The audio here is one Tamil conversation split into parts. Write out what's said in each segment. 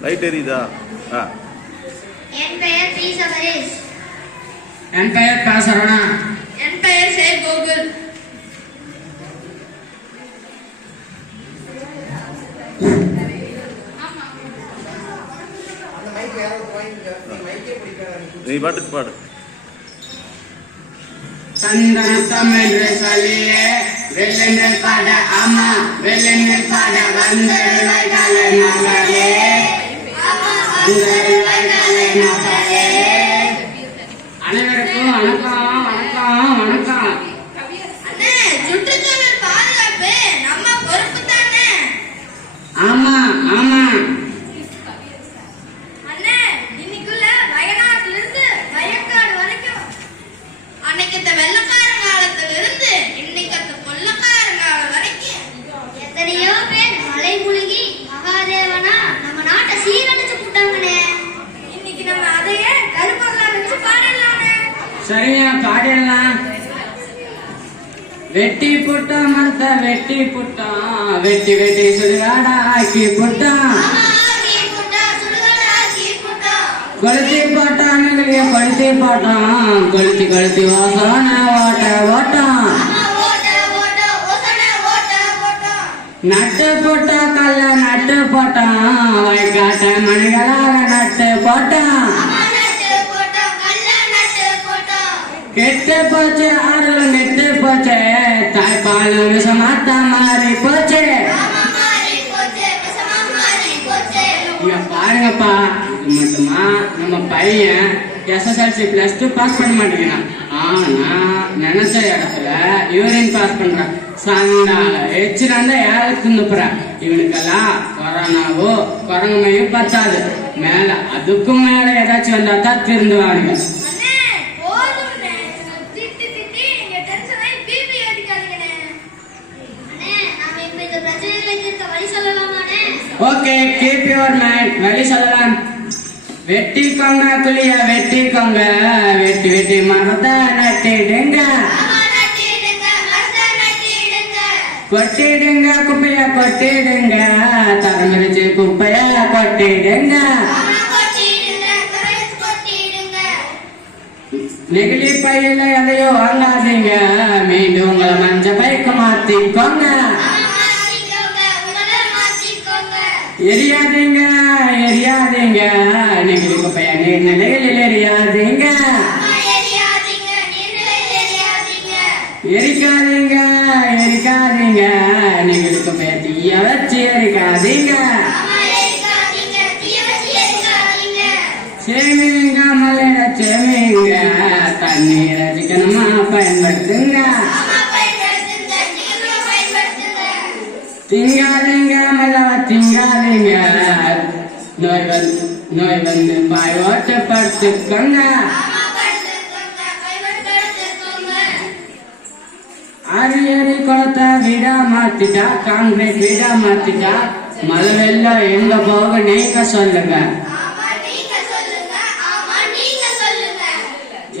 லைட் எரியுதா? ஆ. என் பெயர் பி சபரேஷ். என் பெயர் ப சரவணா. என் பெயர் சே கோகுல். நீ பாட்டுக்கு பாடு. சந்தனத்தம் என்று சொல்லியே வெள்ளெண்ணெய் பாட ஆமா வெள்ளெண்ணெய் பாட வந்தருளாய் காலை நகரே வந்தருளாய் காலை நகரே அனைவருக்கும் வணக்கம் வணக்கம் வணக்கம் அண்ணே சுற்றுச்சூழல் பாதுகாப்பு நம்ம பொறுப்பு தானே ஆமா ஆமா அண்ணே இன்னைக்குள்ள வயநாட்டுல இருந்து வயக்காடு வரைக்கும் அன்னைக்கு இந்த வெள்ளக்கார காலத்துல இருந்து இன்னைக்கு அந்த கொள்ளக்கார காலம் வரைக்கும் எத்தனையோ பேர் மலை முழுகி மகாதேவனா நம்ம நாட்டை சீரழிச்சு போட்டாங்கண்ணே. இன்னைக்கு நம்ம அதையே கருப்பொருளா வச்சு பாடலாமே சரியா பாடிடலாம். வெட்டி புட்டான் மரத்த வெட்டி புட்டான் வெட்டி வெட்டி சுடுகாடா ஆக்கி புட்டான் போட்டான் நகலிய கொளுத்தி போட்டான். கொளுத்தி கொளுத்தி வாசன ஓட்ட ஓட்டான் நட்டு போட்டா கல்ல நட்டு போட்டான். வைக்காட்ட மணிகளாக நட்டு போட்டான். கெட்டு போச்சு ஆறுல நெட்டு போச்சு. தாய்ப்பால் விஷமாத்த மாறி போச்சு. பாருங்கப்பா. மட்டுமா? நம்ம பையன் எஸ்எஸ்எல்சி பிளஸ் டூ பாஸ் பண்ண மாட்டேங்கிறான். ஆனா நினைச்ச இடத்துல யூரின் பாஸ் பண்றான். சண்டால எச்சிராந்தா யாருக்கு துப்புறான் இவனுக்கெல்லாம் கொரோனாவோ கொரங்கமையும் பத்தாது. மேல அதுக்கும் மேல ஏதாச்சும் வந்தா தான் திருந்துவானுங்க. ஓகே கீப் யுவர் மைண்ட் வழி சொல்லலாம். வெட்டிக்கோங்க குழிய வெட்டிக்கோங்க. வெட்டி வெட்டி மரத்தை நட்டிடுங்க கொட்டிடுங்க குப்பைய கொட்டிடுங்க. தரமிரிச்சு குப்பைய கொட்டிடுங்க. நெகிழி பையில எதையோ வாங்காதீங்க. மீண்டும் உங்களை மஞ்ச பைக்கு மாத்திக்கோங்க. எரியாதீங்க எரியாதீங்க. நீங்களுக்கு பையன் நீர் எரியாதீங்க. எரிக்காதீங்க எரிக்காதீங்க. நீங்களுக்கு பையன் தீய வச்சு எரிக்காதீங்க. சேமிங்க மலையில சேமிங்க. தண்ணீரை சிக்கனமா பயன்படுத்துங்க. திங்காதீங்க மெலவ திங்காதீங்க நோய் வந்து நோய் வந்து பாய் ஓட்ட படுத்துக்கோங்க அரியரி குளத்தை வீடா மாத்திட்டா காங்கிரீட் வீடா மாத்திட்டா மலவெல்லாம் எங்க போக நீங்க சொல்லுங்க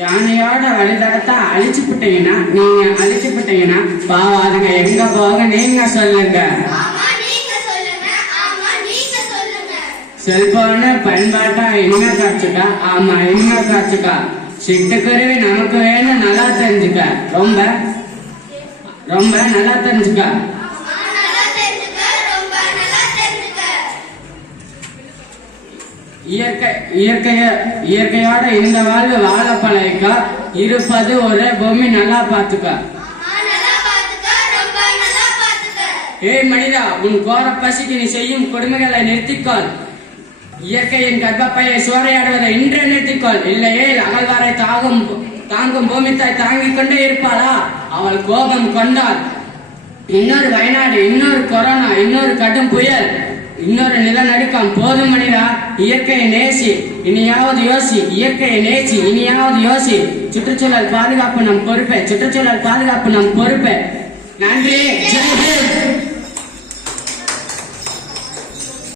யானையோட வழிதடத்தை அழிச்சு விட்டீங்கன்னா நீங்க அழிச்சு விட்டீங்கன்னா பாவம் அதுங்க எங்க போக நீங்க சொல்லுங்க. செல்போனு பயன்பாட்டா என்ன காட்சிக்கா ஆமா என்ன காட்சிக்கா சிட்டுக்குருவி நமக்கு வேணும் நல்லா தெரிஞ்சுக்க. ரொம்ப ரொம்ப நல்லா தெரிஞ்சுக்க. இயற்கை இயற்கைய இயற்கையோட இந்த வாழ்வு வாழ பழகிக்க. இருப்பது ஒரு பூமி நல்லா பார்த்துக்க. ஏய் மனிதா உன் கோர பசிக்கு நீ செய்யும் கொடுமைகளை நிறுத்திக்கொள். இயற்கையின் கர்ப்பப்பையை சூறையாடுவதை இன்று நிறுத்திக்கொள். இல்லையே அகழ்வாரை தாகும் தாங்கும் பூமித்தாய் தாங்கிக் கொண்டே இருப்பாளா? அவள் கோபம் கொண்டாள். இன்னொரு வயநாடு இன்னொரு கொரோனா இன்னொரு கடும் புயல். இன்னொரு நிலநடுக்கம் போதும் மனிதா இயற்கையை நேசி இனியாவது யோசி இயற்கையை நேசி இனியாவது யோசி. சுற்றுச்சூழல் பாதுகாப்பு நம் பொறுப்பை சுற்றுச்சூழல் பாதுகாப்பு நம் பொறுப்பை. நன்றி.